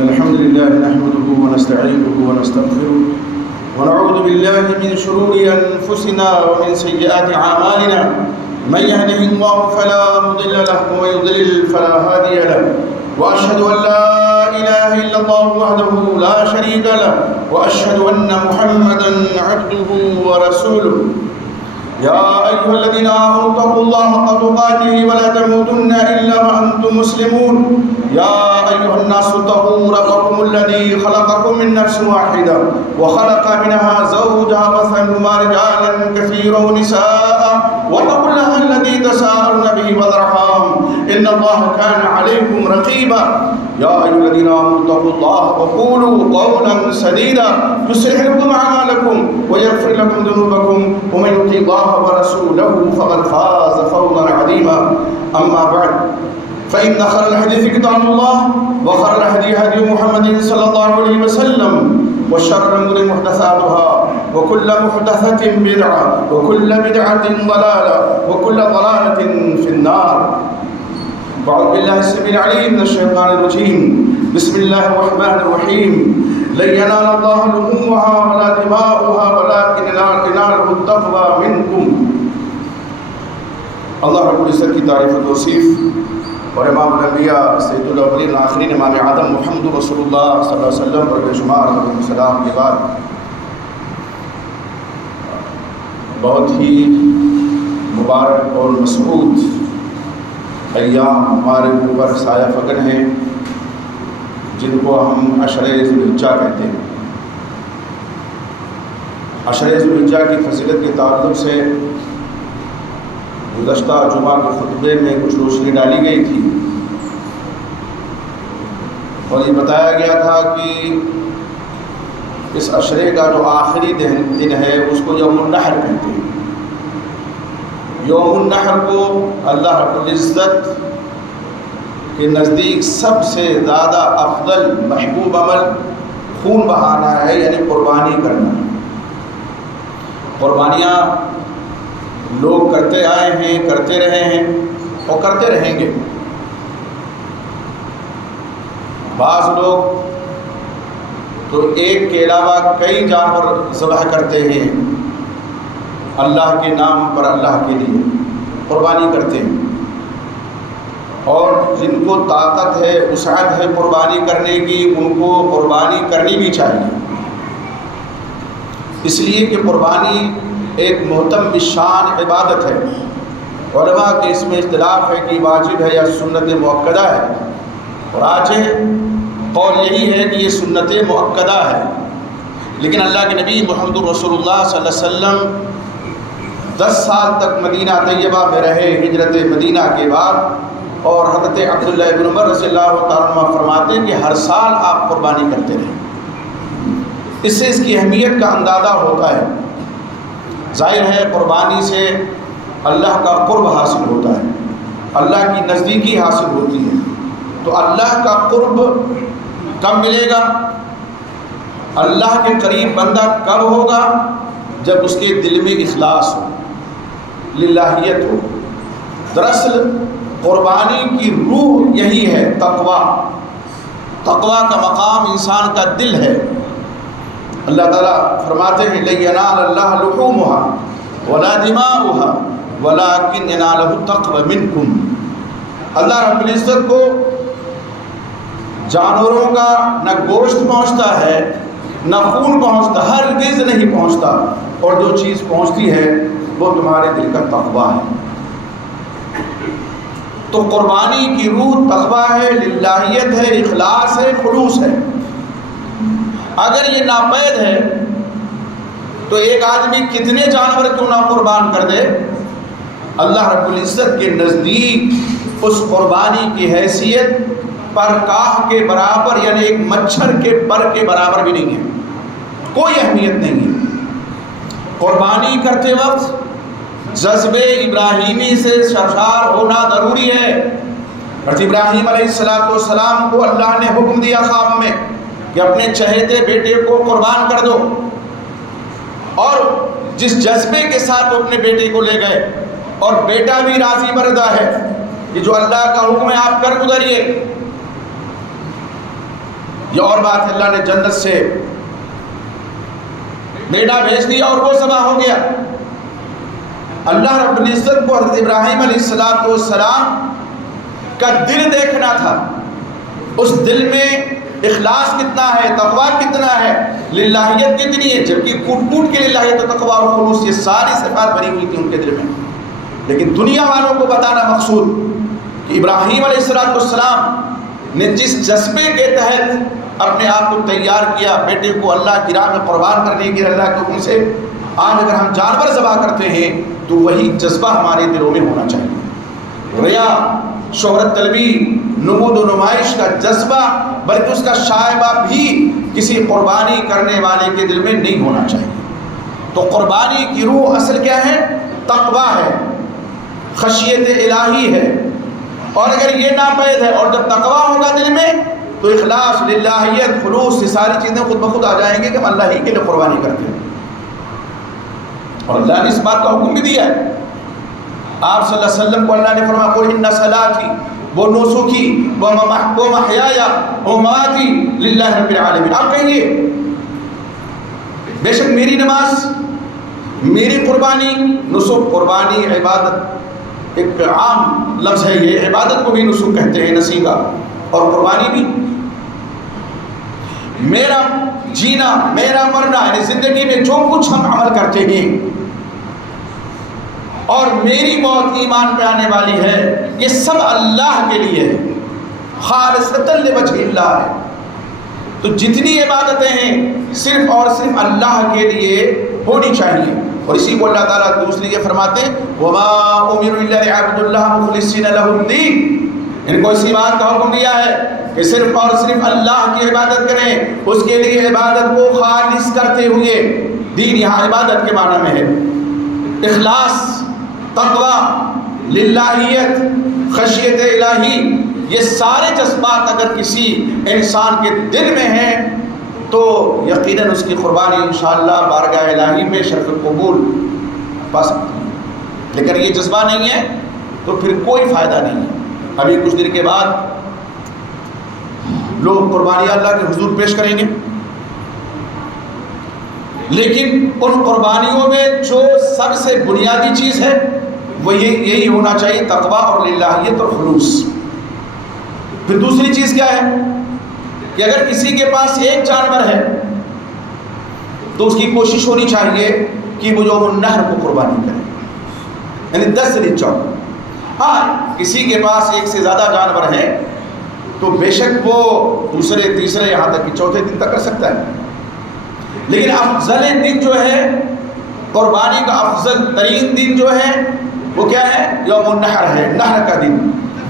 إن الحمد لله نحمده ونستعينه ونستغفره ونعوذ بالله من شرور أنفسنا ومن سيئات أعمالنا من يهده الله فلا مضل له ومن يضلل فلا هادي له وأشهد أن لا إله إلا الله وحده لا شريك له وأشهد أن محمدا عبده ورسوله يا أيها الذين آمنوا اتقوا الله حق تقاته ولا تموتن إلا وأنتم مسلمون يا أيها الناس اتقوا ربكم الذي خلقكم من نفس واحدة وخلق منها زوجها وبث منهما رجالا كثيرا ونساء واتقوا الله الذي تساءلون به والأرحام إن الله كان عليكم رقيبا يا أيها الذين آمنوا اتقوا الله وقولوا قولا سديدا يصلح لكم أعمالكم ويغفر لكم ذنوبكم ومن يطع الله ورسوله فقد فاز فوزا عظيما أما بعد فإن خير الحديث كتاب الله وخير الهدي هدي محمد صلى الله عليه وسلم وشر الأمور محدثاتها وكل محدثة بدعة وكل بدعة ضلالة وكل ضلالة في النار. أعوذ بالله السميع العليم من الشيطان الرجيم. بسم الله الرحمن الرحيم. لن ينال الله لحومها ولا دماؤها ولكن يناله التقوى منكم. اللہ رب العزت کی تعریف و توصیف اور امام الانبیاء سید الاولین آخرین امام اعظم محمد رسول اللہ صلی اللہ علیہ وسلم پر بے شمار سلام کے بعد بہت ہی مبارک اور مسعود ایام ہمارے اوپر سایہ فکن ہیں جن کو ہم عشرہ ذی الحجہ کہتے ہیں. عشرہ ذی الحجہ کی فضیلت کے تعلق سے گزشتہ جمعہ کے خطبے میں کچھ روشنی ڈالی گئی تھی اور یہ بتایا گیا تھا کہ اس عشرے کا جو آخری دن ہے اس کو یوم النحر کہتے ہیں. یوم النحر کو اللہ رب العزت کے نزدیک سب سے زیادہ افضل محبوب عمل خون بہانا ہے، یعنی قربانی کرنا. قربانیاں لوگ کرتے آئے ہیں، کرتے رہے ہیں اور کرتے رہیں گے. بعض لوگ تو ایک کے علاوہ کئی جانور ذبح کرتے ہیں، اللہ کے نام پر اللہ کے لیے قربانی کرتے ہیں. اور جن کو طاقت ہے، وسعت ہے قربانی کرنے کی، ان کو قربانی کرنی بھی چاہیے، اس لیے کہ قربانی ایک محتم شان عبادت ہے. علماء کے اس میں اختلاف ہے کہ واجب ہے یا سنت مؤکدہ ہے. راجح قول یہی ہے کہ یہ سنت مؤکدہ ہے، لیکن اللہ کے نبی محمد رسول اللہ صلی اللہ علیہ وسلم 10 سال تک مدینہ طیبہ میں رہے ہجرت مدینہ کے بعد، اور حضرت عبداللہ ابن عمر رضی اللہ تعالیٰ عنہ فرماتے ہیں کہ ہر سال آپ قربانی کرتے رہیں. اس سے اس کی اہمیت کا اندازہ ہوتا ہے. ظاہر ہے قربانی سے اللہ کا قرب حاصل ہوتا ہے، اللہ کی نزدیکی حاصل ہوتی ہے. تو اللہ کا قرب کب ملے گا؟ اللہ کے قریب بندہ کب ہوگا؟ جب اس کے دل میں اخلاص ہو، للہیت ہو. دراصل قربانی کی روح یہی ہے، تقویٰ. تقویٰ کا مقام انسان کا دل ہے. اللہ تعالیٰ فرماتے ہیں لن ینال اللہ لحومها ولا دماؤها ولکن ینالہ التقوی منکم. اللہ رب العزت کو جانوروں کا نہ گوشت پہنچتا ہے نہ خون پہنچتا، ہرگز نہیں پہنچتا، اور جو چیز پہنچتی ہے وہ تمہارے دل کا تقویٰ ہے. تو قربانی کی روح تقویٰ ہے، للہیت ہے، اخلاص ہے، خلوص ہے. اگر یہ ناپید ہے تو ایک آدمی کتنے جانور کیوں نہ قربان کر دے، اللہ رب العزت کے نزدیک اس قربانی کی حیثیت پر کاہ کے برابر، یعنی ایک مچھر کے پر کے برابر بھی نہیں ہے، کوئی اہمیت نہیں ہے. قربانی کرتے وقت جذب ابراہیمی سے سرشار ہونا ضروری ہے. حضرت ابراہیم علیہ السلام کو اللہ نے حکم دیا خواب میں کہ اپنے چہیتے بیٹے کو قربان کر دو، اور جس جذبے کے ساتھ وہ اپنے بیٹے کو لے گئے، اور بیٹا بھی راضی بردا ہے کہ جو اللہ کا حکم ہے آپ کر گزریے. یہ اور بات ہے، اللہ نے جنت سے بیٹا بھیج دیا اور وہ ذبح ہو گیا۔ اللہ رب العزت کو حضرت ابراہیم علیہ السلام کا دل دیکھنا تھا، اس دل میں اخلاص کتنا ہے، تقویٰ کتنا ہے، للہیت کتنی ہے، جبکہ کوٹ کوٹ کے للہیت و تقویٰ اور خلوص یہ ساری صفات بھری ہوئی تھی ان کے دل میں۔ لیکن دنیا والوں کو بتانا مقصود کہ ابراہیم علیہ السلام نے جس جذبے کے تحت اپنے آپ کو تیار کیا بیٹے کو اللہ کی راہ میں قربان کرنے کے، اللہ کے حکم سے، آج اگر ہم جانور ذبح کرتے ہیں تو وہی جذبہ ہمارے دلوں میں ہونا چاہیے۔ ریا، شہرت طلبی، نمود و نمائش کا جذبہ، بلکہ اس کا شائبہ بھی کسی قربانی کرنے والے کے دل میں نہیں ہونا چاہیے۔ تو قربانی کی روح اصل کیا ہے؟ تقویٰ ہے، خشیت الہی ہے، اور اگر یہ ناپید ہے اور جب تقویٰ ہوگا دل میں تو اخلاص، للہیت، خلوص، یہ ساری چیزیں خود بخود آ جائیں گے کہ ہم اللہ ہی کے لیے قربانی کرتے ہیں۔ اور اللہ نے اس بات کا حکم بھی دیا ہے، آپ صلی اللہ علیہ وسلم کو اللہ نے فرمایا قل ان صلاتی و نسکی و محیای و مماتی للہ رب العالمین، آپ کہیے بے شک میری نماز، میری قربانی، نسک قربانی عبادت ایک عام لفظ ہے، یہ عبادت کو بھی نسک کہتے ہیں، نسیگا، اور قربانی بھی، میرا جینا، میرا مرنا، یعنی زندگی میں جو کچھ ہم عمل کرتے ہیں، اور میری موت ایمان پہ آنے والی ہے، یہ سب اللہ کے لیے ہے، خالصۃ لوجہ اللہ ہے۔ تو جتنی عبادتیں ہیں صرف اور صرف اللہ کے لیے ہونی چاہیے، اور اسی کو اللہ تعالیٰ دوسری یہ فرماتے ہیں وَمَا أُمِرُوا إِلَّا لِيَعْبُدُوا اللَّهَ مُخْلِصِينَ لَهُ الدِّينَ، ان کو اسی بات کا حکم دیا ہے کہ صرف اور صرف اللہ کی عبادت کریں، اس کے لیے عبادت کو خالص کرتے ہوئے، دین یہاں عبادت کے معنی میں ہے، اخلاص، تقویٰ، للہیت، خشیت الہی، یہ سارے جذبات اگر کسی انسان کے دل میں ہیں تو یقیناً اس کی قربانی انشاءاللہ بارگاہ الہی میں شرف قبول پا سکتی ہے۔ لیکن یہ جذبہ نہیں ہے تو پھر کوئی فائدہ نہیں ہے۔ ابھی کچھ دن کے بعد لوگ قربانی اللہ کے حضور پیش کریں گے، لیکن ان قربانیوں میں جو سب سے بنیادی چیز ہے وہ یہی ہونا چاہیے، تقویٰ اور للہیت اور خلوص۔ پھر دوسری چیز کیا ہے کہ اگر کسی کے پاس ایک جانور ہے تو اس کی کوشش ہونی چاہیے کہ وہ یوم النحر کو قربانی کرے، یعنی 10 ذی الحجہ۔ ہاں کسی کے پاس ایک سے زیادہ جانور ہے تو بے شک وہ دوسرے، تیسرے، یہاں تک کہ چوتھے دن تک کر سکتا ہے، لیکن افضل دن جو ہے، قربانی کا افضل ترین دن جو ہے وہ کیا ہے؟ یوم النحر ہے، نحر کا دن،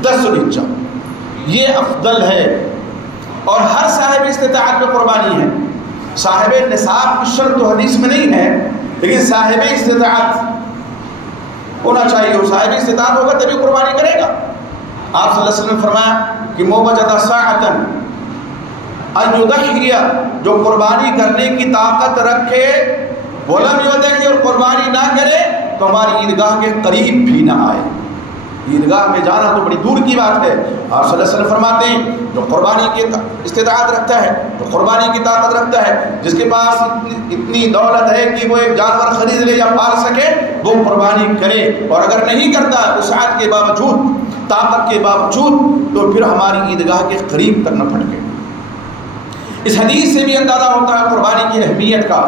10 ذی الحجہ، یہ افضل ہے۔ اور ہر صاحب استطاعت میں قربانی ہے، صاحب نصاب کی شرط تو حدیث میں نہیں ہے، لیکن صاحب استطاعت ہونا چاہیے، وہ صاحب استطاعت ہوگا تبھی قربانی کرے گا۔ آپ صلی اللہ علیہ وسلم نے فرمایا کہ موجدہ ساعتن ان یضحی، جو قربانی کرنے کی طاقت رکھے، ولم یضحی، اور قربانی نہ کرے تو ہماری عیدگاہ کے قریب بھی نہ آئے۔ عیدگاہ میں جانا تو بڑی دور کی بات ہے۔ آپ صلی اللہ علیہ وسلم فرماتے ہیں جو قربانی کی استطاعت رکھتا ہے، جو قربانی کی طاقت رکھتا ہے، جس کے پاس اتنی دولت ہے کہ وہ ایک جانور خرید لے یا پال سکے، وہ قربانی کرے، اور اگر نہیں کرتا وسعت کے باوجود، طاقت کے باوجود، تو پھر ہماری عیدگاہ کے قریب تک نہ پھٹکے۔ اس حدیث سے بھی اندازہ ہوتا ہے قربانی کی اہمیت کا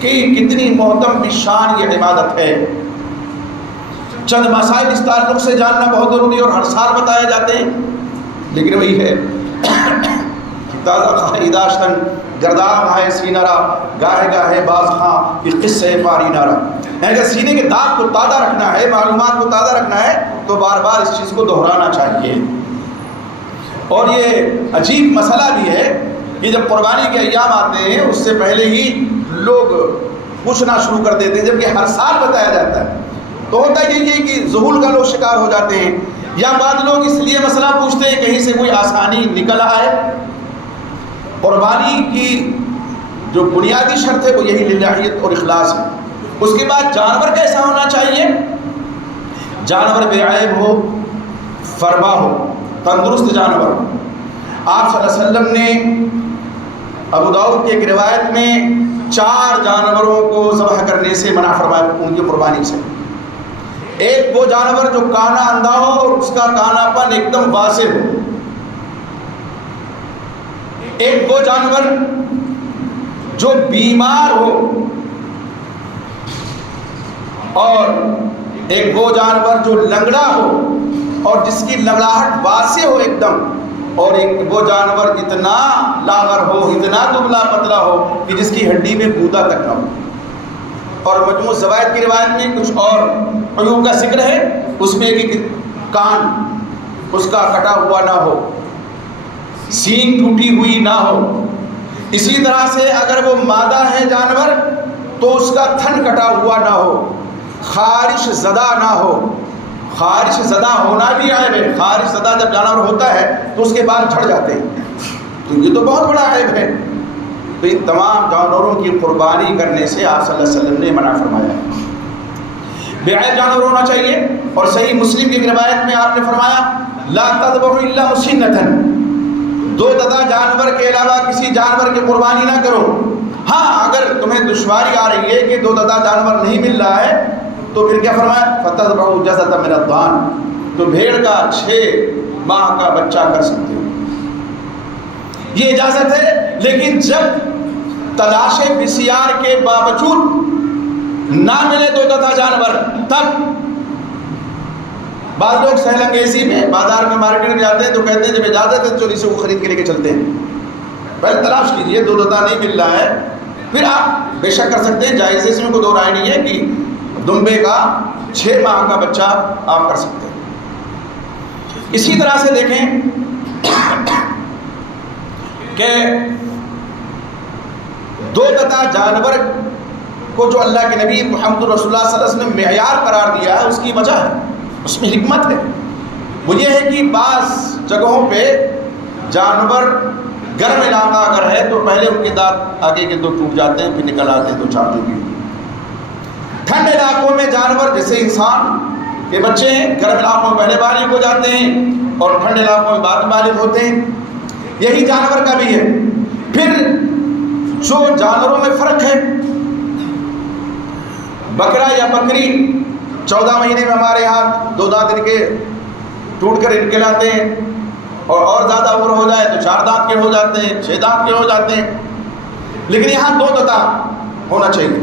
کہ کتنی محترم شان یہ عبادت ہے۔ چند مسائل اس تعلق سے جاننا بہت ضروری ہے اور ہر سال بتائے جاتے ہیں، لیکن وہی ہے تازہ خواہ داشتن گرداں ہے سینہ را، گاہے گاہے باز خاں یہ قصے پاری نارا۔ اگر سینے کے داغ کو تازہ رکھنا ہے، معلومات کو تازہ رکھنا ہے تو بار بار اس چیز کو دہرانا چاہیے۔ اور یہ عجیب مسئلہ بھی ہے کہ جب قربانی کے ایام آتے ہیں اس سے پہلے ہی لوگ پوچھنا شروع کر دیتے ہیں، جبکہ ہر سال بتایا جاتا ہے۔ تو ہوتا یہی ہے کہ ذہول کا لوگ شکار ہو جاتے ہیں، یا بعض لوگ اس لیے مسئلہ پوچھتے ہیں کہیں سے کوئی آسانی نکل آئے۔ قربانی کی جو بنیادی شرط ہے وہ یہی للہیت اور اخلاص ہے۔ اس کے بعد جانور کیسا ہونا چاہیے؟ جانور بے عیب ہو، فربا ہو، تندرست جانور ہو۔ آپ صلی اللہ علیہ وسلم نے ابو داؤد کی ایک روایت میں 4 جانوروں کو ذبح کرنے سے منع فرمایا ان کی قربانی سے۔ ایک وہ جانور جو کانا اندھا ہو اور اس کا کانا پن ایک دم واضح ہو، ایک وہ جانور جو بیمار ہو، اور ایک وہ جانور جو لنگڑا ہو اور جس کی لنگڑاہٹ واضح ہو ایک دم، اور ایک وہ جانور اتنا لاغر ہو، اتنا دبلا پتلا ہو کہ جس کی ہڈی میں گودا تک نہ ہو۔ اور مجموع زوائد کی روایت میں کچھ اور عیوب کا ذکر ہے، اس میں کہ کان اس کا کٹا ہوا نہ ہو، سینگ ٹوٹی ہوئی نہ ہو، اسی طرح سے اگر وہ مادہ ہے جانور تو اس کا تھن کٹا ہوا نہ ہو، خارش زدہ نہ ہو۔ خارش زدہ ہونا بھی عیب ہے، خارش زدہ جب جانور ہوتا ہے تو اس کے بال جھڑ جاتے ہیں، تو یہ تو بہت بڑا عیب ہے۔ تو ان تمام جانوروں کی قربانی کرنے سے آپ صلی اللہ علیہ وسلم نے منع فرمایا ہے۔ بے عیب جانور ہونا چاہیے، اور صحیح مسلم کی روایت میں آپ نے فرمایا لا تذبحوا الا مسنۃ، 2 دتا جانور کے علاوہ کسی جانور کی قربانی نہ کرو۔ ہاں اگر تمہیں دشواری آ رہی ہے کہ 2 دتا جانور نہیں مل رہا ہے تو پھر کیا فرمایا فتذبحوا جزۃ من الضأن، تو بھیڑ کا 6 ماہ کا بچہ کر سکتے ہو، یہ اجازت ہے۔ لیکن جب تلاش بسیار کے باوجود نہ ملے 2 دتا جانور، تب بعض لوگ سہل انگیزی میں بازار میں مارکیٹ میں جاتے ہیں تو کہتے ہیں جب اجازت ہے چوری سے وہ خرید کے لے کے چلتے ہیں۔ پہلے تلاش کیجئے، 2 دتا نہیں مل رہا ہے پھر آپ بے شک کر سکتے ہیں، جائز ہے، اس میں کوئی دو رائے نہیں ہے کہ دمبے کا 6 ماہ کا بچہ آپ کر سکتے ہیں۔ اسی طرح سے دیکھیں کہ 2 دتا جانور کو جو اللہ کے نبی محمد رسول اللہ صلی اللہ علیہ وسلم نے معیار قرار دیا ہے، اس کی وجہ ہے، اس میں حکمت ہے۔ وہ یہ ہے کہ بعض جگہوں پہ جانور گرم علاقہ اگر ہے تو پہلے ان کے دانت آگے کے 2 ٹوٹ جاتے ہیں، پھر نکل آتے ہیں تو 4 دن بھی۔ ٹھنڈ علاقوں میں جانور جیسے انسان کے بچے ہیں، گرم علاقوں میں پہلے بالغ ہو جاتے ہیں اور ٹھنڈ علاقوں میں بعد بالغ ہوتے ہیں، یہی جانور کا بھی ہے۔ پھر جو جانوروں میں فرق ہے، بکرا یا بکری 14 مہینے میں ہمارے یہاں 2 دانت ان کے ٹوٹ کر نکل آتے ہیں، اور زیادہ عمر ہو جائے تو 4 دانت کے ہو جاتے ہیں، 6 دانت کے ہو جاتے ہیں، لیکن یہاں 2 دتا ہونا چاہیے۔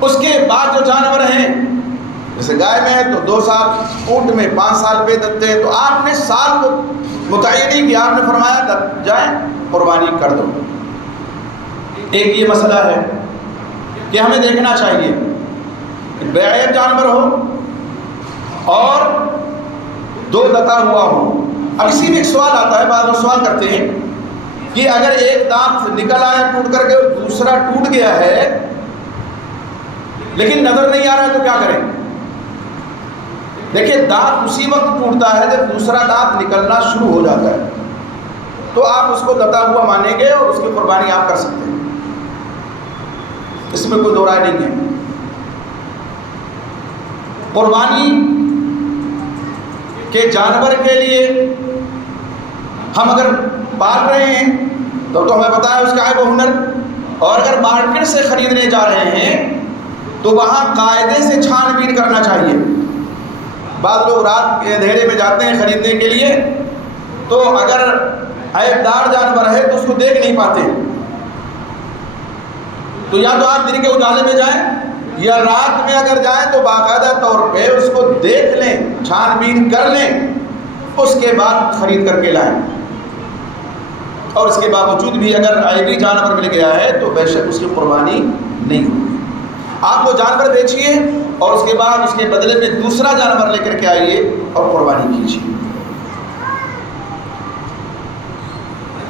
اس کے بعد جو جانور ہیں جیسے گائے میں ہے تو 2 سال، اونٹ میں 5 سال پہ دیتے ہیں، تو آپ نے سال کو متعین نہیں کیا، آپ نے فرمایا جائیں قربانی کر دو۔ ایک یہ مسئلہ ہے کہ ہمیں دیکھنا چاہیے کہ بے عیب جانور ہو اور 2 دتا ہوا ہو۔ اب اسی میں ایک سوال آتا ہے، بعض لوگ سوال کرتے ہیں کہ اگر ایک دانت نکل آیا ٹوٹ کر کے اور دوسرا ٹوٹ گیا ہے لیکن نظر نہیں آ رہا ہے تو کیا کریں؟ دیکھیں دانت اسی وقت ٹوٹتا ہے جب دوسرا دانت نکلنا شروع ہو جاتا ہے، تو آپ اس کو دتا ہوا مانیں گے اور اس کی قربانی آپ کر سکتے ہیں، اس میں کوئی دو رائے نہیں ہے۔ قربانی کے جانور کے لیے ہم اگر پال رہے ہیں تو ہمیں پتا ہے اس کا عیب و ہنر، اور اگر مارکیٹ سے خریدنے جا رہے ہیں تو وہاں قاعدے سے چھان بین کرنا چاہیے۔ بعض لوگ رات کے اندھیرے میں جاتے ہیں خریدنے کے لیے، تو اگر عیب دار جانور ہے تو اس کو دیکھ نہیں پاتے، تو یا تو آپ دن کے اجالے میں جائیں یا رات میں اگر جائیں تو باقاعدہ طور پہ اس کو دیکھ لیں، چھان بین کر لیں، اس کے بعد خرید کر کے لائیں۔ اور اس کے باوجود بھی اگر عیبی جانور مل گیا ہے تو بے شک اس کی قربانی نہیں ہوگی۔ آپ وہ جانور بیچیے اور اس کے بعد اس کے بدلے میں دوسرا جانور لے کر کے آئیے اور قربانی کیجیے۔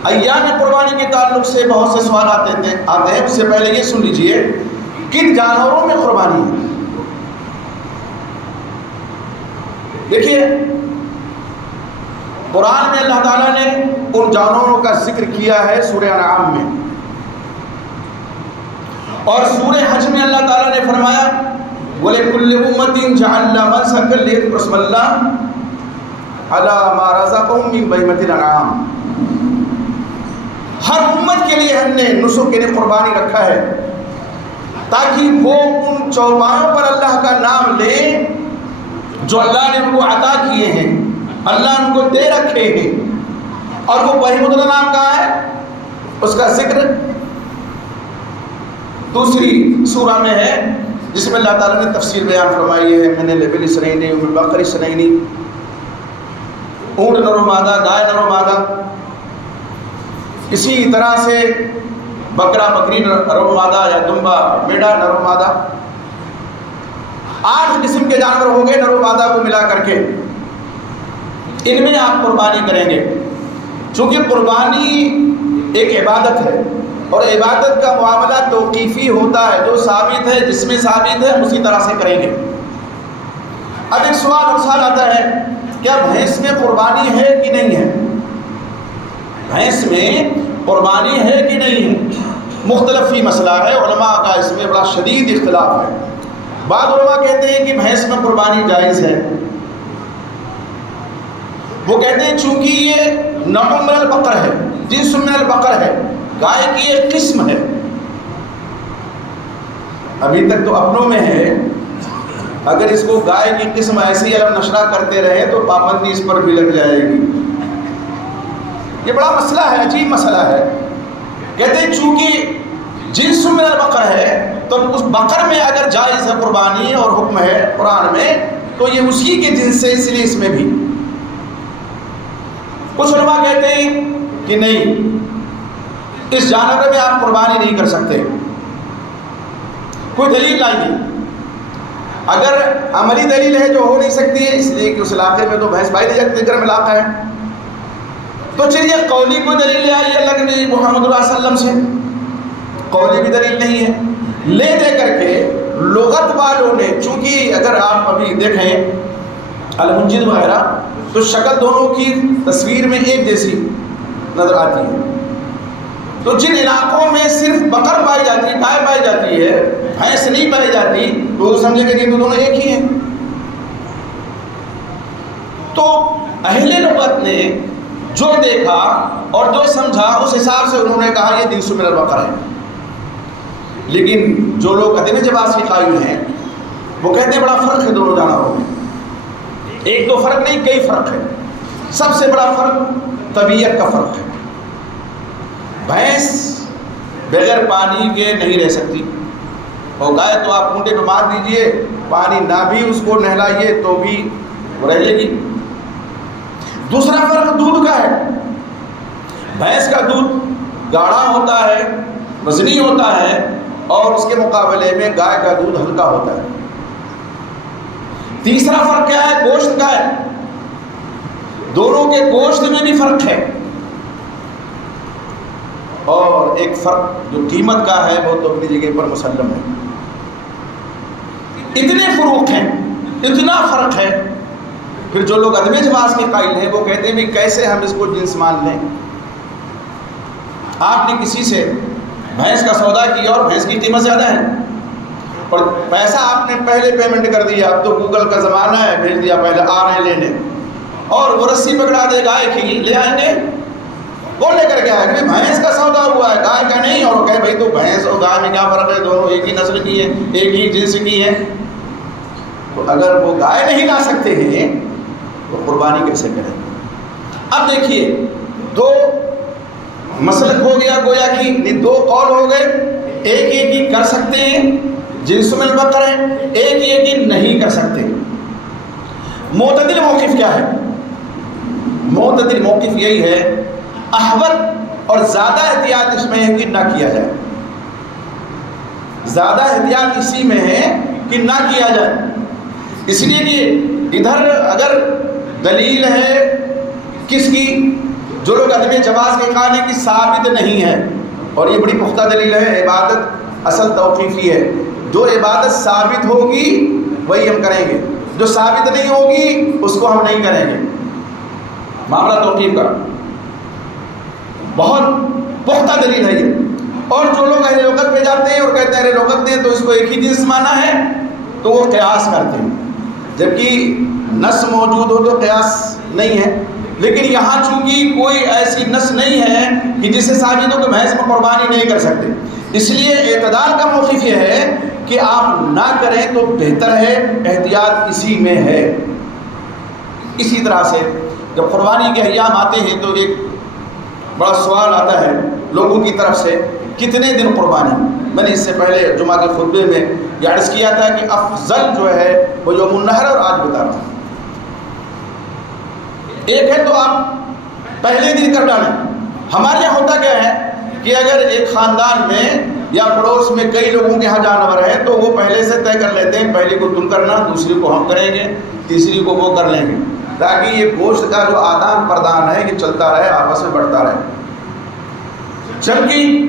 ایام قربانی کے تعلق سے بہت سے سوال آتے ہیں، اس سے پہلے یہ سن لیجئے کن جانوروں میں قربانی ہے۔ دیکھیے قرآن میں اللہ تعالیٰ نے ان جانوروں کا ذکر کیا ہے سورہ انعام میں، اور سورہ حج میں اللہ تعالیٰ نے فرمایا وَلِكُلِّ أُمَّةٍ جَعَلْنَا مَنسَكًا لِيَذْكُرُوا اسْمَ اللَّهِ علی ما رزقهم من بہیمۃ الانعام. ہر امت کے لیے ہم نے نسک کے لیے قربانی رکھا ہے تاکہ وہ ان چوپایوں پر اللہ کا نام لیں جو اللہ نے ان کو عطا کیے ہیں، اللہ ان کو دے رکھے ہیں. اور وہ بہیمۃ الانعام کہاں ہے؟ اس کا ذکر دوسری سورہ میں ہے جس میں اللہ تعالیٰ نے تفصیل بیان فرمائی ہے. من الابل اثنین ومن البقر اثنین، اونٹ نر و مادہ، گائے نر و مادہ. اسی طرح سے بکرا بکری نر و مادہ یا دمبا میڈا نر و مادہ. 8 قسم کے جانور ہو گئے نر و مادہ کو ملا کر کے. ان میں آپ قربانی کریں گے چونکہ قربانی ایک عبادت ہے اور عبادت کا معاملہ توقیفی ہوتا ہے. جو ثابت ہے، جس میں ثابت ہے ہم اسی طرح سے کریں گے. اب ایک سوال آتا ہے، کیا بھینس میں قربانی ہے کہ نہیں ہے؟ بھینس میں قربانی ہے کہ نہیں ہے؟ مختلف ہی مسئلہ ہے، علماء کا اس میں بڑا شدید اختلاف ہے. بعض علماء کہتے ہیں کہ بھینس میں قربانی جائز ہے. وہ کہتے ہیں چونکہ یہ نوع من البقر ہے، جنس من البقر ہے، گائے کی ایک قسم ہے. ابھی تک تو اپنوں میں ہے، اگر اس کو گائے کی قسم ایسی علم نشرہ کرتے رہے تو پابندی اس پر بھی لگ جائے گی. یہ بڑا مسئلہ ہے، عجیب مسئلہ ہے. کہتے ہیں چونکہ جنس من البقر ہے تو اس بقر میں اگر جائز ہے قربانی اور حکم ہے قرآن میں تو یہ اسی کے جنس سے، اس لیے اس میں بھی. کچھ علماء کہتے ہیں کہ نہیں، اس جانور میں آپ قربانی نہیں کر سکتے. کوئی دلیل لائیے. اگر عملی دلیل ہے جو ہو نہیں سکتی ہے، اس لیے کہ اس علاقے میں تو بھینس پائی نہیں جاتی، گرم علاقہ ہے، تو چلیے قولی کوئی دلیل لے آئیے اللہ کے نبی محمد صلی اللہ علیہ وسلم سے. قولی بھی دلیل نہیں ہے. لے دے کر کے لغت والوں نے، چونکہ اگر آپ ابھی دیکھیں المنجد وغیرہ تو شکل دونوں کی تصویر میں ایک جیسی نظر آتی ہے. تو جن علاقوں میں صرف بقر پائی جاتی ہے، گائے پائی جاتی ہے، بھینس نہیں پائی جاتی، تو وہ سمجھے کہ یہ تو دونوں ایک ہی ہیں. تو اہل لغت نے جو دیکھا اور جو سمجھا اس حساب سے انہوں نے کہا یہ جنس من البقر ہے. لیکن جو لوگ عدم جواز کے قائل ہیں وہ کہتے ہیں بڑا فرق ہے دونوں جانوروں میں. ایک دو فرق نہیں، کئی فرق ہے. سب سے بڑا فرق طبیعت کا فرق ہے. بھینس بغیر پانی کے نہیں رہ سکتی، اور گائے تو آپ کنڈے پہ مار دیجئے، پانی نہ بھی اس کو نہلائیے تو بھی وہ رہ لے گی. دوسرا فرق دودھ کا ہے. بھینس کا دودھ گاڑھا ہوتا ہے، وزنی ہوتا ہے، اور اس کے مقابلے میں گائے کا دودھ ہلکا ہوتا ہے. تیسرا فرق کیا ہے؟ گوشت کا ہے. دونوں کے گوشت میں بھی فرق ہے. اور ایک فرق جو قیمت کا ہے وہ تو اپنی جگہ پر مسلم ہے. اتنے فروق ہیں، اتنا فرق ہے. پھر جو لوگ عدم جواز کے قائل ہیں وہ کہتے ہیں بھی کیسے ہم اس کو جنس مان لیں؟ آپ نے کسی سے بھینس کا سودا کیا اور بھینس کی قیمت زیادہ ہے اور پیسہ آپ نے پہلے پیمنٹ کر دیا. اب تو گوگل کا زمانہ ہے، بھیج دیا، پہلے آ رہے ہیں لینے، اور وہ رسی پکڑا دے گائے کی لے آئیں گے. کون لے کر کے آئے کہ بھینس کا سودا ہوا ہے، گائے کا نہیں. اور وہ کہے بھائی تو بھینس اور گائے میں کیا فرق ہے؟ دونوں ایک ہی نسل کی ہے، ایک ہی جنس کی ہے. تو اگر وہ گائے نہیں لا سکتے ہیں تو قربانی کیسے کریں؟ اب دیکھیے، دو مسلک ہو گیا گویا کہ دو قول ہو گئے. ایک یہ کہ کر سکتے ہیں، جنس من البقر ہے. ایک یہ کہ نہیں کر سکتے. معتدل موقف کیا ہے؟ معتدل موقف یہی ہے، احوط اور زیادہ احتیاط اس میں ہے کہ نہ کیا جائے. زیادہ احتیاط اسی میں ہے کہ نہ کیا جائے. اس لیے کہ ادھر اگر دلیل ہے کس کی؟ جو لوگ عدم جواز کے قائل ہیں کہ ثابت نہیں ہے، اور یہ بڑی پختہ دلیل ہے. عبادت اصل توقیفی ہے. جو عبادت ثابت ہوگی وہی ہم کریں گے، جو ثابت نہیں ہوگی اس کو ہم نہیں کریں گے. معاملہ توقیف کا بہت پختہ دلیل ہے یہ. اور جو لوگ اہل لغت پہ جاتے ہیں اور کہتے ہیں اہل لغت نے تو اس کو ایک ہی جنس مانا ہے، تو وہ قیاس کرتے ہیں. جبکہ نص موجود ہو تو قیاس نہیں ہے، لیکن یہاں چونکہ کوئی ایسی نص نہیں ہے کہ جس سے ثابت ہو کہ بھینس میں قربانی نہیں کر سکتے، اس لیے اعتدال کا موقف یہ ہے کہ آپ نہ کریں تو بہتر ہے، احتیاط اسی میں ہے۔ اسی طرح سے جب قربانی کے ایام آتے ہیں تو ایک بڑا سوال آتا ہے لوگوں کی طرف سے، کتنے دن قربانی؟ میں نے اس سے پہلے جمعہ کے خطبے میں یہ عرض کیا تھا کہ افضل جو ہے وہ یوم النحر، اور آج بتا رہا ہوں۔ ایک ہے تو آپ پہلے دن کر ڈالیں۔ ہمارے یہاں ہوتا کیا ہے کہ اگر ایک خاندان میں یا پڑوس میں کئی لوگوں کے یہاں جانور ہے تو وہ پہلے سے طے کر لیتے ہیں، پہلی کو تم کرنا، دوسری کو ہم کریں گے، تیسری کو وہ کر لیں گے، تاکہ یہ گوشت کا جو آدان پردان ہے یہ چلتا رہے، آپس میں بڑھتا رہے۔ جبکہ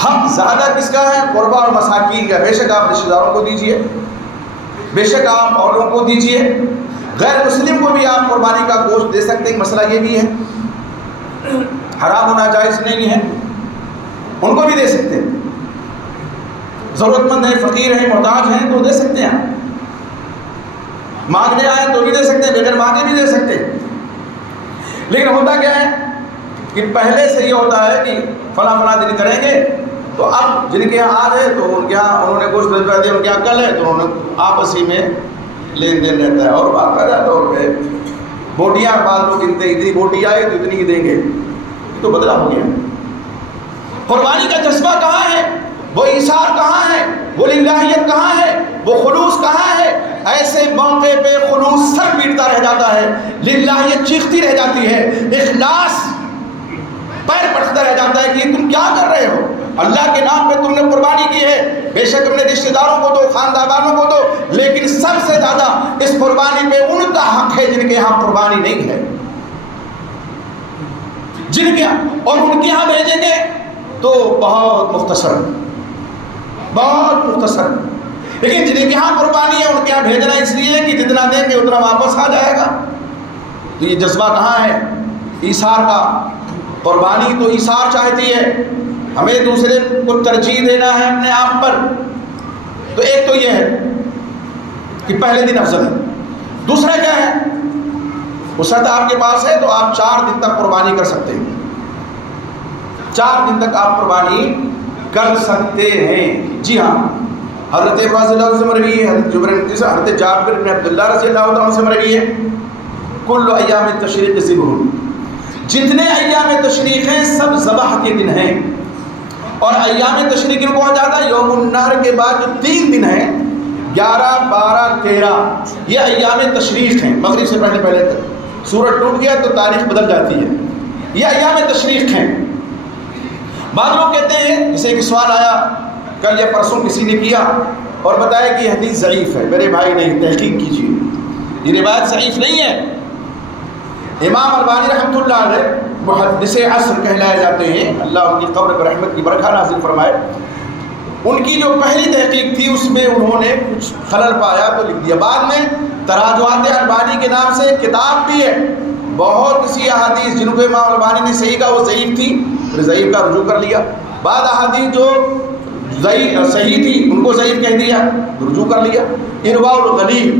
حق زیادہ کس کا ہے؟ قربا اور مساکین کا۔ بے شک آپ رشتہ داروں کو دیجئے، بے شک آپ اوروں کو دیجئے، غیر مسلم کو بھی آپ قربانی کا گوشت دے سکتے ہیں۔ مسئلہ یہ بھی ہے، حرام ہونا جائز نہیں ہے، ان کو بھی دے سکتے ہیں۔ ضرورت مند ہیں، فقیر ہیں، محتاج ہیں تو دے سکتے ہیں، مانگنے آئے تو بھی دے سکتے ہیں، بغیر مانگے بھی دے سکتے ہیں۔ لیکن ہوتا کیا ہے کہ پہلے سے یہ ہوتا ہے کہ فلاں فلاں دن کریں گے، تو اب جن کے یہاں آج ہے تو ان کے یہاں انہوں نے گوشت بھیجوا دیا، ان کے یہاں کل ہے تو انہوں نے آپس ہی میں لین دین رہتا ہے، اور باقاعدہ طور پہ بوٹیاں بعض لوگ گنتے ہیں، اتنی بوٹی آئی تو اتنی ہی دیں گے، یہ تو بدلا ہو گیا۔ قربانی کا جذبہ کہاں ہے؟ وہ ایثار کہاں ہے؟ وہ للہیت کہاں ہے؟ وہ خلوص کہاں ہے؟ ایسے موقع پہ خلوص سر پیٹتا رہ جاتا ہے، للہیت چیختی رہ جاتی ہے، اخلاص پیر پڑھتا رہ جاتا ہے کہ یہ تم کیا کر رہے ہو؟ اللہ کے نام پہ تم نے قربانی کی ہے، بے شک اپنے رشتہ داروں کو دو، خاندانوں کو دو، لیکن سب سے زیادہ اس قربانی پہ ان کا حق ہے جن کے یہاں قربانی نہیں ہے، جن کے اور ان کے یہاں بھیجیں گے تو بہت مختصر، بہت مختصر، لیکن جن کے یہاں قربانی ہے ان کے یہاں بھیجنا اس لیے کہ جتنا دیں گے اتنا واپس آ جائے گا۔ تو یہ جذبہ کہاں ہے؟ ایثار کا۔ قربانی تو ایثار چاہتی ہے، ہمیں دوسرے کو ترجیح دینا ہے اپنے آپ پر۔ تو ایک تو یہ ہے کہ پہلے دن افضل ہے۔ دوسرا کیا ہے؟ وسعت آپ کے پاس ہے تو آپ 4 دن تک قربانی کر سکتے ہیں، 4 دن تک آپ قربانی کر سکتے ہیں۔ جی ہاں، حضرت ابراہیم رضی اللہ عنہ سے مروی ہے، حضرت جابر بن عبداللہ رضی اللہ عنہ سے مروی ہے، کل ایام التشریق ذبح، جتنے ایام تشریق ہیں سب ذبح کے دن ہیں۔ اور ایام تشریق کو کہا جاتا ہے یوم النحر کے بعد جو 3 دن ہیں 11 12 13 یہ ایام تشریق ہیں۔ مغرب سے پہلے پہلے تک سورج ٹوٹ گیا تو تاریخ بدل جاتی ہے، یہ ایام تشریق ہیں۔ بعض لوگ کہتے ہیں، جسے ایک سوال آیا کل یا پرسوں کسی نے کیا اور بتایا کہ یہ حدیث ضعیف ہے۔ میرے بھائی نہیں، تحقیق کیجیے، یہ روایت ضعیف نہیں ہے۔ امام البانی رحمۃ اللہ علیہ محدث عصر کہلائے جاتے ہیں، اللہ ان کی قبر پر رحمت کی برکھا نازل فرمائے، ان کی جو پہلی تحقیق تھی اس میں انہوں نے کچھ خلل پایا تو لکھ دیا۔ بعد میں تراجعات البانی کے نام سے ایک کتاب بھی ہے، بہت سی احادیث جن کو امام البانی نے صحیح کہا وہ ضعیف تھی، پھر ضعیف کا رجوع کر لیا، بعض احادیث جو صحیح تھی ان کو ضعیف کہہ دیا، رجوع کر لیا۔ ارواء الغلیل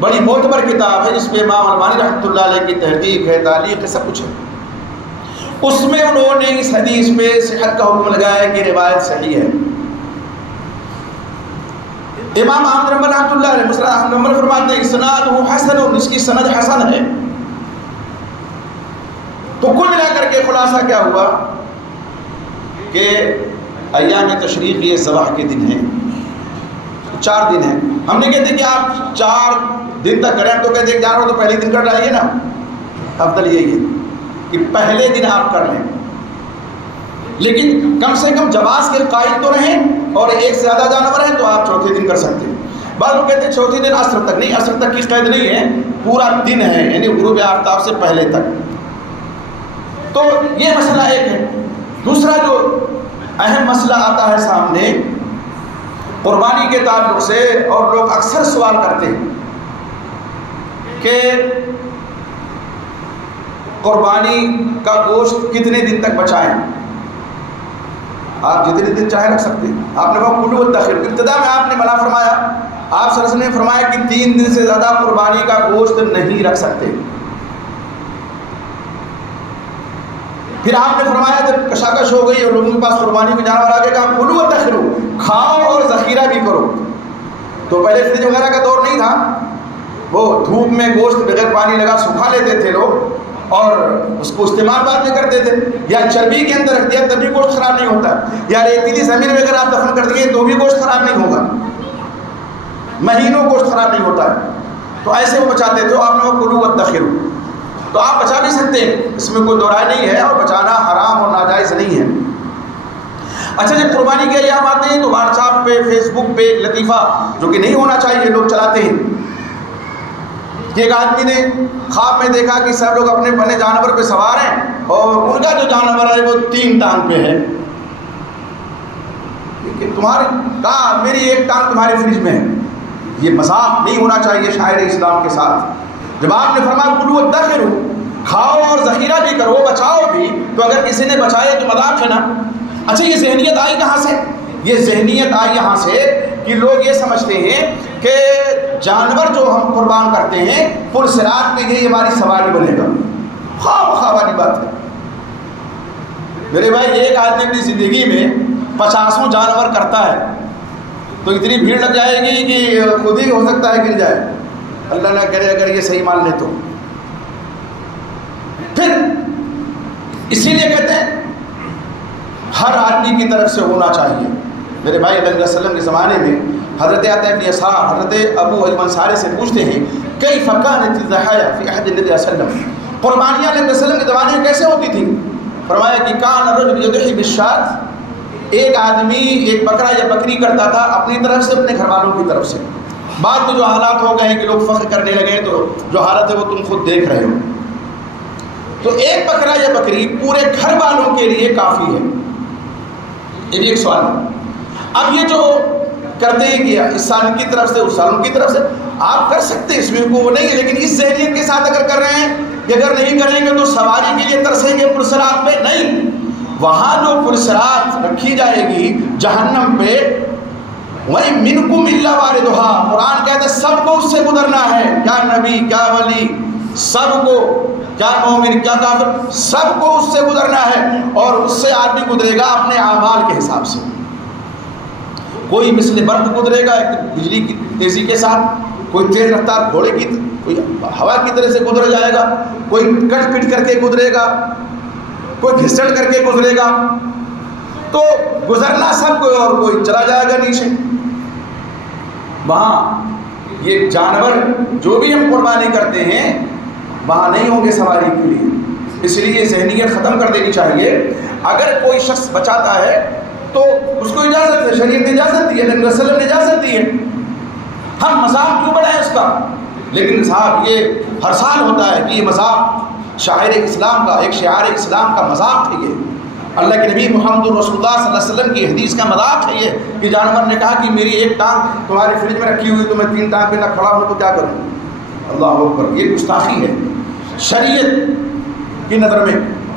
بڑی معتبر کتاب ہے جس پہ امام البانی رحمۃ اللہ علیہ کی تحقیق ہے، تعلیق ہے، سب کچھ ہے۔ اس میں انہوں نے اس حدیث پہ صحت کا حکم لگایا کہ روایت صحیح ہے۔ امام احمد رحمۃ اللہ علیہ مسند احمد بن حنبل فرماتے ہیں اسناد حسن، اس کی سند حسن ہے۔ تو کل ملا کر کے خلاصہ کیا ہوا کہ ایام تشریق یہ ذبح کے دن ہیں، 4 دن ہیں۔ ہم نے کہتے کہ آپ 4 دن تک کریں تو کہتے ہیں جانور تو پہلے دن کر ڈالئے نا، افضل یہی ہے کہ پہلے دن آپ کر لیں، لیکن کم سے کم جواز کے قائل تو رہیں، اور ایک سے زیادہ جانور ہیں تو آپ چوتھے دن کر سکتے ہیں۔ بعض لوگ کہتے ہیں چوتھے دن عصر تک، نہیں، عصر تک کی قید نہیں ہے، پورا دن ہے، یعنی غروب آفتاب سے پہلے تک۔ تو یہ مسئلہ ایک ہے۔ دوسرا جو اہم مسئلہ آتا ہے سامنے قربانی کے تعلق سے، اور لوگ اکثر سوال کرتے ہیں کہ قربانی کا گوشت کتنے دن تک بچائیں؟ آپ جتنے دن چاہے رکھ سکتے ہیں۔ آپ نے کہا کلوا الداخل، ابتدا میں آپ نے منع فرمایا، آپ صلی اللہ علیہ وسلم نے فرمایا کہ 3 دن سے زیادہ قربانی کا گوشت نہیں رکھ سکتے۔ پھر آپ نے فرمایا جب کشاکش ہو گئی اور لوگوں کے پاس قربانی کے جانور آ گئے، کہا کلوا وادخروا، کھاؤ اور ذخیرہ بھی کرو۔ تو پہلے فریج وغیرہ کا دور نہیں تھا، وہ دھوپ میں گوشت بغیر پانی لگا سکھا لیتے تھے لوگ اور اس کو استعمال بعد میں کرتے تھے، یا چربی کے اندر رکھ دیا تب بھی گوشت خراب نہیں ہوتا، یا ریتیلی زمین میں اگر آپ دفن کر دیے تو بھی گوشت خراب نہیں ہوگا، مہینوں گوشت خراب نہیں ہوتا ہے۔ تو ایسے وہ بچاتے تھے، آپ نے وہ کلوا وادخروا، تو آپ بچا بھی سکتے ہیں، اس میں کوئی دو رائے نہیں ہے، اور بچانا حرام اور ناجائز نہیں ہے۔ اچھا جب قربانی کے ایام آتے ہیں تو واٹس ایپ پہ، فیس بک پہ لطیفہ جو کہ نہیں ہونا چاہیے لوگ چلاتے ہیں کہ ایک آدمی نے خواب میں دیکھا کہ سب لوگ اپنے بنے جانور پہ سوار ہیں اور ان کا جو جانور ہے وہ 3 ٹانگ پہ ہے، کہ تمہاری کہا میری 1 ٹانگ تمہاری فریج میں ہے۔ یہ مذاق نہیں ہونا چاہیے شاعر اسلام کے ساتھ۔ جب آپ نے فرمایا کلوا وادخروا، کھاؤ اور ذخیرہ بھی کرو، بچاؤ بھی، تو اگر کسی نے بچایا تو مذاق ہے نا۔ اچھا یہ ذہنیت آئی کہاں سے؟ یہ ذہنیت آئی یہاں سے کہ لوگ یہ سمجھتے ہیں کہ جانور جو ہم قربان کرتے ہیں پرصراط میں یہی ہماری سواری بنے گا۔ خواہ والی بات ہے میرے بھائی، ایک آدمی اپنی زندگی میں 50 جانور کرتا ہے تو اتنی بھیڑ لگ جائے گی کہ خود ہی ہو سکتا ہے گر جائے، اللہ نہ کرے اگر یہ صحیح مان لے تو۔ پھر اسی لیے کہتے ہیں ہر آدمی کی طرف سے ہونا چاہیے۔ میرے بھائی علیہ وسلم کے زمانے میں حضرت عطا بن یسار، حضرت ابو ایوب انصاری سے پوچھتے ہیں کیف کانت الضحایا فی عہد النبی صلی اللہ علیہ وسلم، قربانیاں علیہ وسلم کے زمانے میں کیسے ہوتی تھیں؟ فرمایا کہ کان الرجل یضحی بالشاة، ایک آدمی ایک بکرا یا بکری کرتا تھا اپنی طرف سے، اپنے گھر والوں کی طرف سے۔ بعد میں جو حالات ہو گئے ہیں کہ لوگ فخر کرنے لگے تو جو حالت ہے وہ تم خود دیکھ رہے ہو۔ تو ایک بکرا یا بکری پورے گھر والوں کے لیے کافی ہے۔ یہ بھی ایک سوال ہے۔ اب یہ جو کرتے ہیں کہ اس سال کی طرف سے اس سال کی طرف سے، آپ کر سکتے ہیں، اس میں کوئی وہ نہیں ہے، لیکن اس ذہنیت کے ساتھ اگر کر رہے ہیں کہ اگر نہیں کریں گے تو سواری کے لیے ترسیں گے پرصراط پہ، نہیں، وہاں جو پرصراط رکھی جائے گی جہنم پہ، وَإِن مِّنكُمْ إِلَّا وَارِدُهَا، قرآن کہتا ہے سب کو اس سے گزرنا ہے، کیا نبی کیا ولی، سب کو، کیا مومن کیا کافر، سب کو اس سے گزرنا ہے، اور اس سے آدمی گزرے گا اپنے اعمال کے حساب سے۔ کوئی مثل برق گزرے گا ایک بجلی کی تیزی کے ساتھ، کوئی تیز رفتار گھوڑے کی، کوئی ہوا کی طرح سے گزر جائے گا، کوئی کٹ پٹ کر کے گزرے گا، کوئی گھسٹ کر کے گزرے گا، تو گزرنا سب کو، اور کوئی چلا جائے گا نیچے۔ وہاں یہ جانور جو بھی ہم قربانی کرتے ہیں وہاں نہیں ہوں گے سواری کے لیے، اس لیے ذہنیت ختم کر دینی چاہیے۔ اگر کوئی شخص بچاتا ہے تو اس کو اجازت ہے، شریعت نے اجازت دی ہے، نبی صلی اللہ علیہ وسلم نے اجازت دی ہے، ہم مذاق کیوں بڑھائیں اس کا؟ لیکن صاحب یہ ہر سال ہوتا ہے کہ یہ مذاق شاعر اسلام کا، ایک شعار اسلام کا مذاق ہے، یہ اللہ کے نبی محمد رسول اللہ صلی اللہ علیہ وسلم کی حدیث کا مذاق ہے یہ کہ جانور نے کہا کہ میری 1 ٹانگ تمہاری فریج میں رکھی ہوئی تو میں 3 ٹانگ پہ نہ کھڑا ہوں تو کیا کروں؟ اللہ اکبر، یہ گستاخی ہے شریعت کی نظر میں،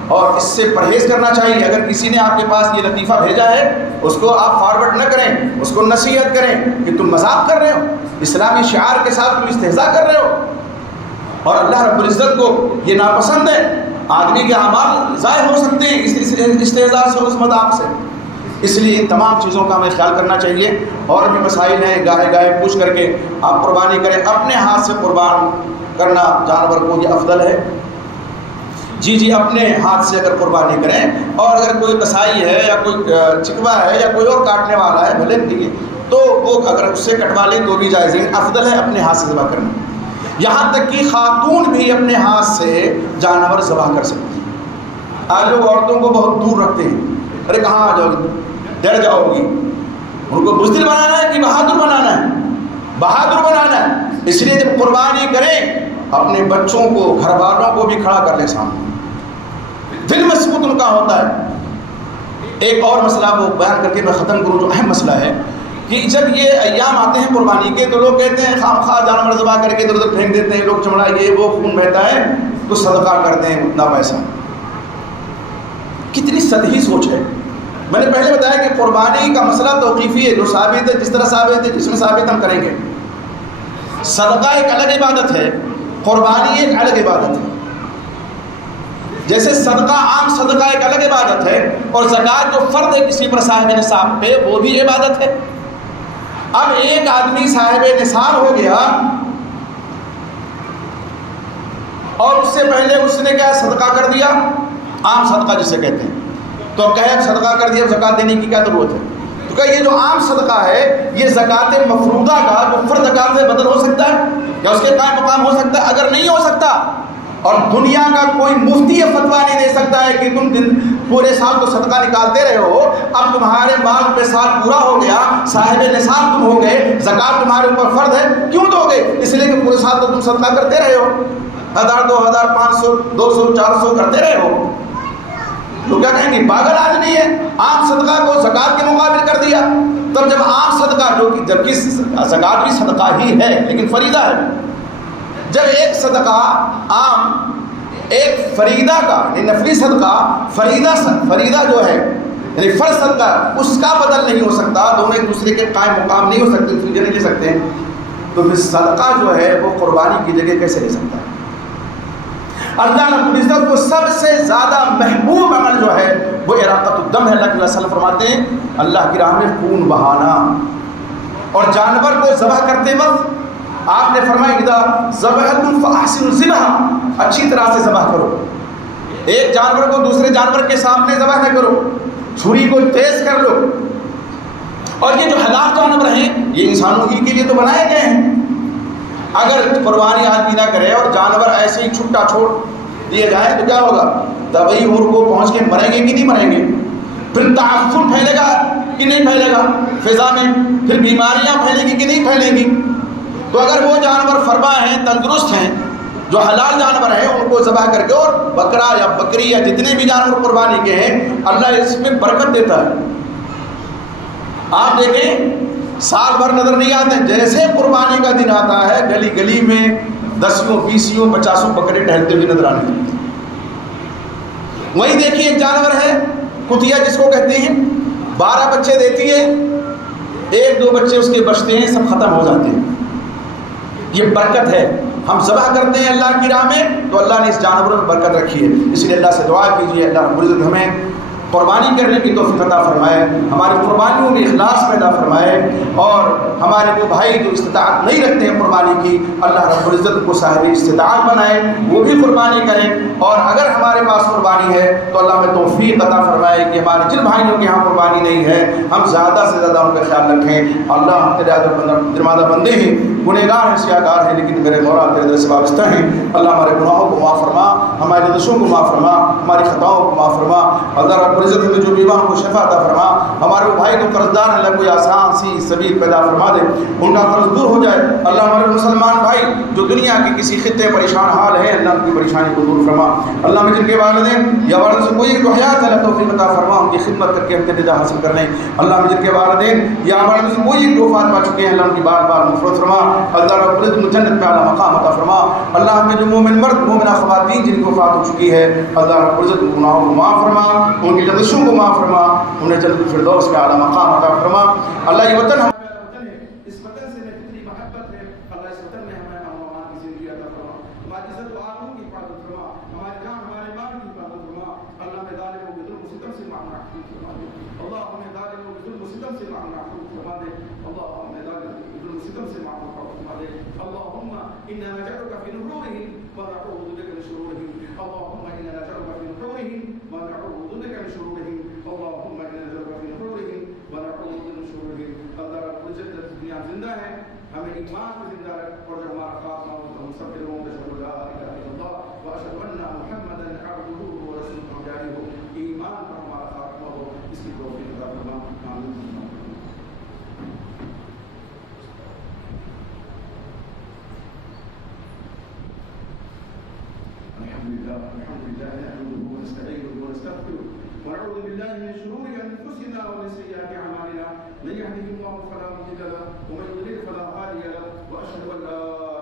اور اس سے پرہیز کرنا چاہیے۔ اگر کسی نے آپ کے پاس یہ لطیفہ بھیجا ہے اس کو آپ فارورڈ نہ کریں، اس کو نصیحت کریں کہ تم مذاق کر رہے ہو، اسلامی شعار کے ساتھ تم استہزاء کر رہے ہو، اور اللہ رب العزت کو یہ ناپسند ہے۔ آدمی کے اعمال ضائع ہو سکتے ہیں اس استہزاء سے، اس مذاق سے، اس لیے ان تمام چیزوں کا ہمیں خیال کرنا چاہیے۔ اور بھی مسائل ہیں، گاہے گاہے پوچھ کر کے آپ قربانی کریں، اپنے ہاتھ سے قربان کرنا جانور کو یہ افضل ہے۔ جی اپنے ہاتھ سے اگر قربانی کریں، اور اگر کوئی قصائی ہے یا کوئی چکوا ہے یا کوئی اور کاٹنے والا ہے بھلے دیے تو وہ اگر اس سے کٹوا لیں تو بھی جائز ہے، افضل ہے اپنے ہاتھ سے ذبح کرنا۔ یہاں تک کہ خاتون بھی اپنے ہاتھ سے جانور ذبح کر سکتی ہیں۔ آج لوگ عورتوں کو بہت دور رکھتے ہیں، ارے کہاں آ جاؤ گی، ڈر جاؤ گی، ان کو بزدل بنانا ہے کہ بہادر بنانا ہے؟ بہادر بنانا ہے۔ اس لیے جب قربانی کریں اپنے بچوں کو، گھر والوں کو بھی کھڑا کر لیں سامنے، دل مضبوط ان کا ہوتا ہے۔ ایک اور مسئلہ وہ بیان کر کے میں ختم کروں، جو اہم مسئلہ ہے کہ جب یہ ایام آتے ہیں قربانی کے تو لوگ کہتے ہیں خام خواہ جانور ذبح کر کے ادھر ادھر پھینک دیتے ہیں، لوگ چمڑا یہ وہ خون بہتا ہے تو صدقہ کرتے ہیں اتنا پیسہ۔ کتنی سطحی سوچ ہے۔ میں نے پہلے بتایا کہ قربانی کا مسئلہ توقیفی ہے، جو ثابت ہے، جس طرح ثابت ہے، جس میں ثابت ہم کریں گے۔ صدقہ ایک الگ عبادت ہے، قربانی ایک الگ عبادت ہے۔ جیسے صدقہ، عام صدقہ ایک الگ عبادت ہے، اور زکوٰۃ جو فرض ہے کسی پر صاحب نصاب پہ، وہ بھی عبادت ہے۔ اب ایک آدمی صاحب نصاب ہو گیا اور اس سے پہلے اس نے کیا صدقہ کر دیا، عام صدقہ جسے کہتے ہیں، تو کہے صدقہ کر دیا، زکوٰۃ دینے کی کیا ضرورت ہے؟ تو کہ یہ جو عام صدقہ ہے یہ زکوٰۃ مفروضہ کا جو فرض زکوٰۃ سے بدل ہو سکتا ہے یا اس کے قائم مقام ہو سکتا ہے؟ اگر نہیں ہو سکتا، اور دنیا کا کوئی مفتی یہ فتویٰ نہیں دے سکتا ہے کہ تم پورے سال تو صدقہ نکالتے رہے ہو، اب تمہارے مال پہ سال پورا ہو گیا، صاحب نصاب تم ہو گئے، زکوٰۃ تمہارے اوپر فرض ہے، کیوں دو گے؟ اس لیے کہ پورے سال تو تم صدقہ کرتے رہے ہو، 1000 2000 500 200 400 کرتے رہے ہو۔ تو کیا کہیں گے؟ پاگل آدمی ہے، عام صدقہ کو زکوٰۃ کے مقابل کر دیا۔ تب جب عام صدقہ جو کہ جبکہ زکوٰۃ بھی صدقہ ہی ہے لیکن فریضہ ہے، جب ایک صدقہ عام ایک فریضہ کا نفلی صدقہ فریضہ جو ہے یعنی فرض صدقہ اس کا بدل نہیں ہو سکتا، دونوں ایک دوسرے کے قائم مقام نہیں ہو سکتے، نتیجے نہیں لے سکتے ہیں، تو پھر صدقہ جو ہے وہ قربانی کی جگہ کیسے لے سکتا ہے؟ اللہ رب العزت کو سب سے زیادہ محبوب عمل جو ہے وہ اراقۃ الدم ہے۔ اللہ کے رسول فرماتے ہیں اللہ کی راہ میں خون بہانا، اور جانور کو ذبح کرتے وقت آپ نے فرمایا اذا ذبحتم فاحسنوا الذبح، اچھی طرح سے ذبح کرو، ایک جانور کو دوسرے جانور کے سامنے ذبح نہ کرو، چھری کو تیز کر لو۔ اور یہ جو حلال جانور ہیں یہ انسانوں ہی کے لیے تو بنائے گئے ہیں، اگر قربانی آدمی نہ کرے اور جانور ایسے ہی چھٹا چھوڑ دیے جائیں تو کیا ہوگا؟ طبعی عمر کو پہنچ کے مریں گے کہ نہیں مریں گے؟ پھر تعفن پھیلے گا کہ نہیں پھیلے گا فضا میں؟ پھر بیماریاں پھیلیں گی کہ نہیں پھیلیں گی؟ تو اگر وہ جانور فرما ہیں، تندرست ہیں، جو حلال جانور ہیں، ان کو ذبح کر کے، اور بکرا یا بکری یا جتنے بھی جانور قربانی کے ہیں اللہ اس میں برکت دیتا ہے۔ آپ دیکھیں سال بھر نظر نہیں آتے، جیسے قربانی کا دن آتا ہے گلی گلی میں 10 20 50 بکرے ٹہلتے ہوئے نظر آنے لگتے ہیں۔ وہیں دیکھیے ایک جانور ہے کتیا جس کو کہتے ہیں، 12 بچے دیتی ہے، 1 2 بچے اس کے بچتے ہیں، سب ختم ہو جاتے ہیں۔ یہ برکت ہے، ہم ذبح کرتے ہیں اللہ کی راہ میں تو اللہ نے اس جانوروں میں برکت رکھی ہے، اس لیے اللہ سے دعا کیجیے اللہ رب العزت ہمیں قربانی کرنے کی توفیق عطا فرمائے، ہماری قربانیوں میں اخلاص پیدا فرمائے، اور ہمارے وہ بھائی جو استطاعت نہیں رکھتے ہیں قربانی کی، اللہ رب العزت کو صاحب استطاعت بنائے، وہ بھی قربانی کریں، اور اگر ہمارے پاس قربانی ہے تو اللہ میں توفیق عطا فرمائے کہ ہمارے جن بھائیوں کے یہاں قربانی نہیں ہے ہم زیادہ سے زیادہ ان کا خیال رکھیں۔ اللہ ہم تیرے درمادہ بندے ہیں، گنہگار ہیں، سیاہکار ہیں، لیکن میرے مولا تیرے در سے وابستہ ہیں۔ اللہ ہمارے گناہوں کو معاف فرما، ہمارے نشوں کو معاف فرما، ہماری خطاؤں کو معاف فرما۔ اللہ رب العزت میں جو بیمار کو شفا عطا فرما، ہمارے وہ بھائی جو قرضدار ہیں اللہ کوئی آسان سی سبیل پیدا فرما دے، ان کا قرض دور ہو جائے۔ اللہ ہمارے مسلمان بھائی جو دنیا کے کسی خطے پریشان حال ہیں اللہ ان کی پریشانی کو دور فرما۔ اللہ میں جن کے والدین یا والد سے کوئی جو حیات ہے اللہ توفیق عطا فرما، ان کی خدمت کر کے ہم نجات حاصل کر لیں۔ اللہ میں جن کے والدین یا والد سے کوئی جو وفات پا چکے ہیں اللہ ان کی بار بار مغفرت فرما۔ اللہ رب العزت جنت میں اعلیٰ مقام عطا فرما۔ اللہ ہمیں جو مومن مرد مومنہ خواتین جن کی وفات ہو چکی ہے اللہ رب العزت گناہوں کو معاف فرما، ان کی جلدشوں کو معاف فرما، انہیں جنت الفردوس میں اعلیٰ مقام عطا فرما۔ اللہ یہ وطن ہمارا وطن ہے، اس وطن سے ہمیں کتنی محبت ہے، اللہ اس وطن میں ہمیں امن و امان کی زندگی عطا فرما، ہماری عزت و آبرو کی حفاظت فرما، ہمارے جان ہمارے مال کی حفاظت فرما۔ اللہ میں ظالموں کے ظلم و ستم سے محفوظ فرما دے، اللہ ہمیں ظالموں کے ظلم و ستم سے محفوظ فرما دے، اللہ ہمیں ظالموں کے ظلم و ستم سے محفوظ فرما دے۔ اللهم إنا نجعلك في نحورهم ونعوذ بك من شرورهم، اللهم إنا نجعلك في نحورهم ونعوذ بك من شرورهم، اللهم إنا نجعلك في نحورهم ونعوذ بك من شرورهم۔ اللہ رب العزت دنیا زندہ ہے، ہمیں ایمان میں زندہ رکھ، اور جب ہمارا خاتمہ ہو تو ہم سب کے لوگوں اشهد لا اله الا الله واشهد ان محمدا عبده ورسوله جاری ہو، ایمان پر ہمارا خاتمہ ہو، اس کی توفیق عطا فرما۔ آمین۔ الحمد لله نحمده ونستعينه ونستغفره ونعوذ بالله من شرور انفسنا ومن سيئات اعمالنا، من يهده الله فلا مضل له ومن يضلل فلا هادي له، واشهد ان لا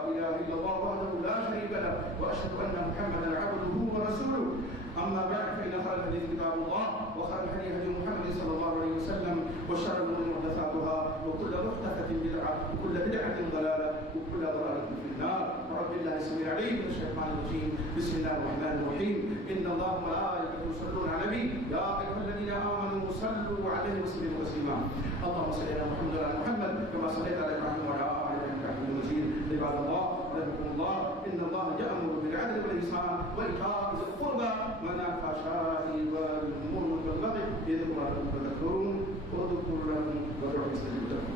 اله الا الله وحده لا شريك له، واشهد ان محمدا عبده ورسوله۔ اما بعد فان خير الحديث كتاب الله وخير الهدي هدي محمد صلى الله عليه وسلم، وشر الامور محدثاتها وكل محدثه بدعه وكل بدعه ضلاله وكل ضلاله من الشيطان الرجيم. بسم الله الرحمن الرحيم. إن الله وملائكته يصلون على النبي يا أيها الذين آمنوا صلوا عليه وسلموا تسليما. اللهم صل على محمد وعلى محمد كما صليت على إبراهيم وعلى آل إبراهيم إنك حميد مجيد. عباد الله رحمكم الله إن الله يأمر بالعدل والإحسان وإيتاء ذي القربى وينهى عن الفحشاء والمنكر والبغي يعظكم لعلكم تذكرون. واذكروا لكم وادعوا يستجب لكم.